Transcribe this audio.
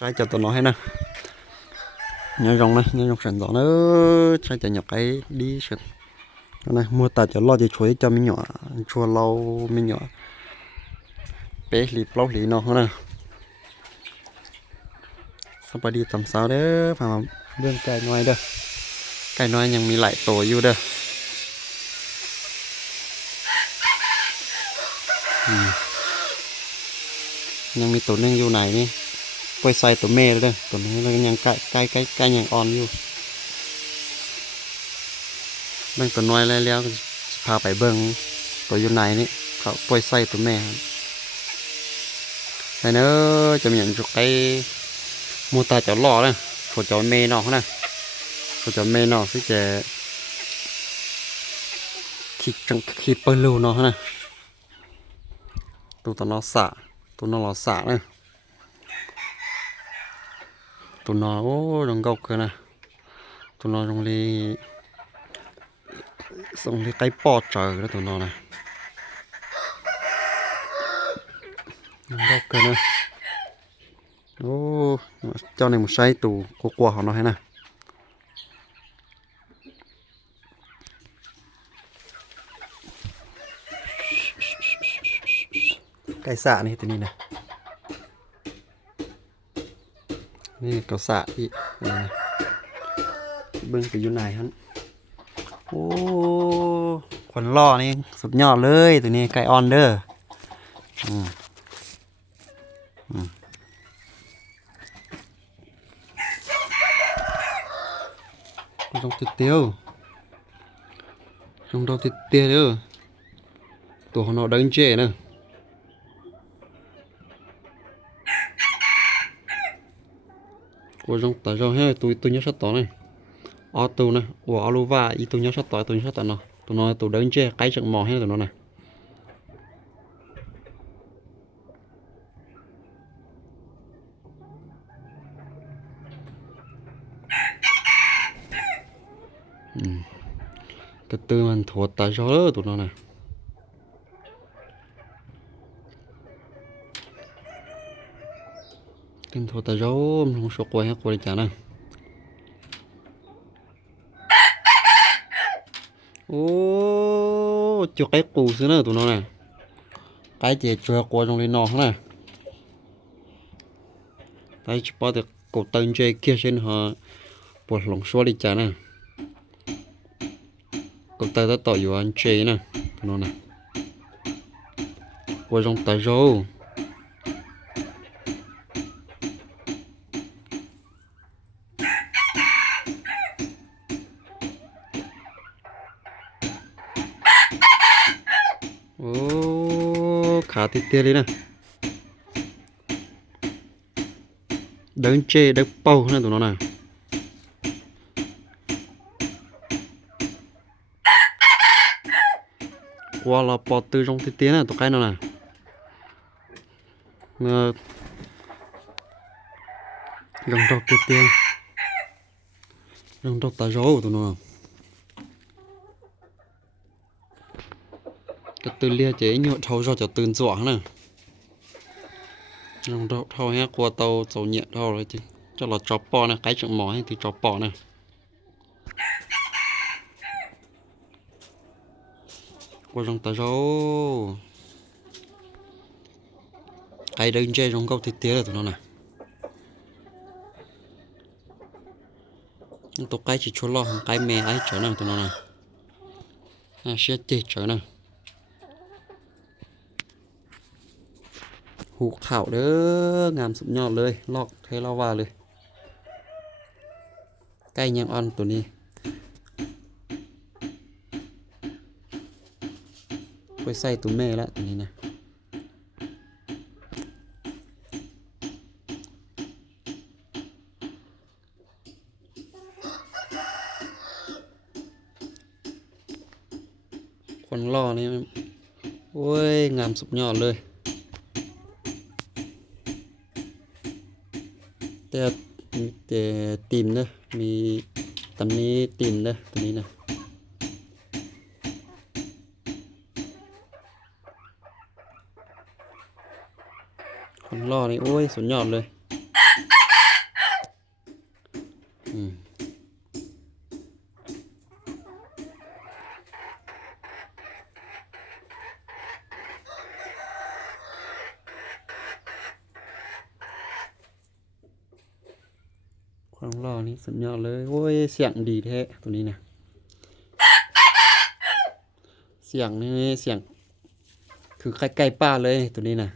Trái cho tụi nó hết nè. Nhớ rong này, nhớ rong sẵn rõ nữa. Trái cho nhọc cái đi sẵn. Này, mua tài cho lo cho chuối cho mình nhỏ. Chua lâu mình nhỏ. Bé lịp lâu lì nó nè. Sao bà đi tầm sao đấy. Phải mà bên cây ngoài đây. Cây ngoàiยังมีหลายตัวอยู่เด้อยังมีตัวนึงอยู่ไหนนี่ปล่อยใส่ตัวแม่แล้วเด้อตัวนี้มันยังใกล้ยังอ่อนอยู่เบิ่งตัวน้อยแล้วก็พาไปเบิ่งตัวอยู่ไหนนี่เขาปล่อยใส่ตัวแม่แต่เนอะจะมีอย่างจุกไอ้มูตาเจ้าหล่อเลยผัวเจ้าแม่นอกนะผัวเจ้าแม่นอกที่จะขี้เปิ้ลลูเนาะนะตัวน้อสะตัวน้อหล่อสะนะตัวน้อโอ้ดงกอกเลยนะตัวน้อตรงนี้ส่งที่ใกล้ปอดเจอแล้วตัวน้อนะดงกอกเลยนะโอ้เจ้าในหมู่ไส้ตัวกลัวๆเขาเนาะให้นะไก่สะนี่ตัวนี้นะนี่เกาสะอีกเบิ่งไปอยู่ไหนฮะโอ้ขวัญล่อนี่สุดยอดเลยตัวนี้ไก่ออนเด้อต้องติดเตียวต้องติดเตียวเด้อตัวของเราดังเจ๋นะtrong tại sao hết tôi nhớ sát tỏ này ở tù này của Alova ý tôi nhớ sát tỏ nó tụi nó tụi đứng chơi cái trận mò hết tụi nó này cái tư mình thuộc tại sao đó tụi nó này kinh thuộc tại sao không số quay hết quay chả này ô cho cái cù xứ nữa tụi nó này cái gì cho qua trong đây nọ này cái bỏ được cổ tân chơi kia trên họ bột lỏng xóa đi chả này cổ tân đã tỏอยู่อันchơi này tụi nó này qua trong tại saoขาติดเตี้ยเลยนะเดินเจเดินเป่านะตัวน้องน่ะว่าเราปอดตื้อตรงติดเตี้ยนะตัวใกล้นั่นน่ะลงดอกติดเตี้ยลงดอกตาโจ้ตัวน้องcái từ lia chế nhựa thâu choตื่นrõ nè lòng thâu hết qua tàu dầu nhẹ thâu rồi chứ cho là chó bò nè cái chuyện mỏ hay thì chó bò nè qua trong tàu dâu cái đơn chơi trong câu thịt tía là tụi nó nè tụi cái chỉ cho lo cái mè ấy trở nè tụi nó nè sẽ chết trở nèหูขาวเด้องามสุดยอดเลยลอกเทลาวาเลยใกล้ยังอ่อนตัวนี้ไปใส่ตัวแม่แล้วตัวนี้นะคนล่อนี่โอ้ยงามสุดยอดเลยแต่ตีมเนอะมีตำนี้ตีมเนอะตัวนี้นะคนล่อนี่โอ้ยสุดยอดเลย ความหล่อนี่สุดยอดเลยโอ้ยเสียงดีแท้ตัวนี้นะเสียงนี่เสียงคือไก่ป่าเลยตัวนี้นะ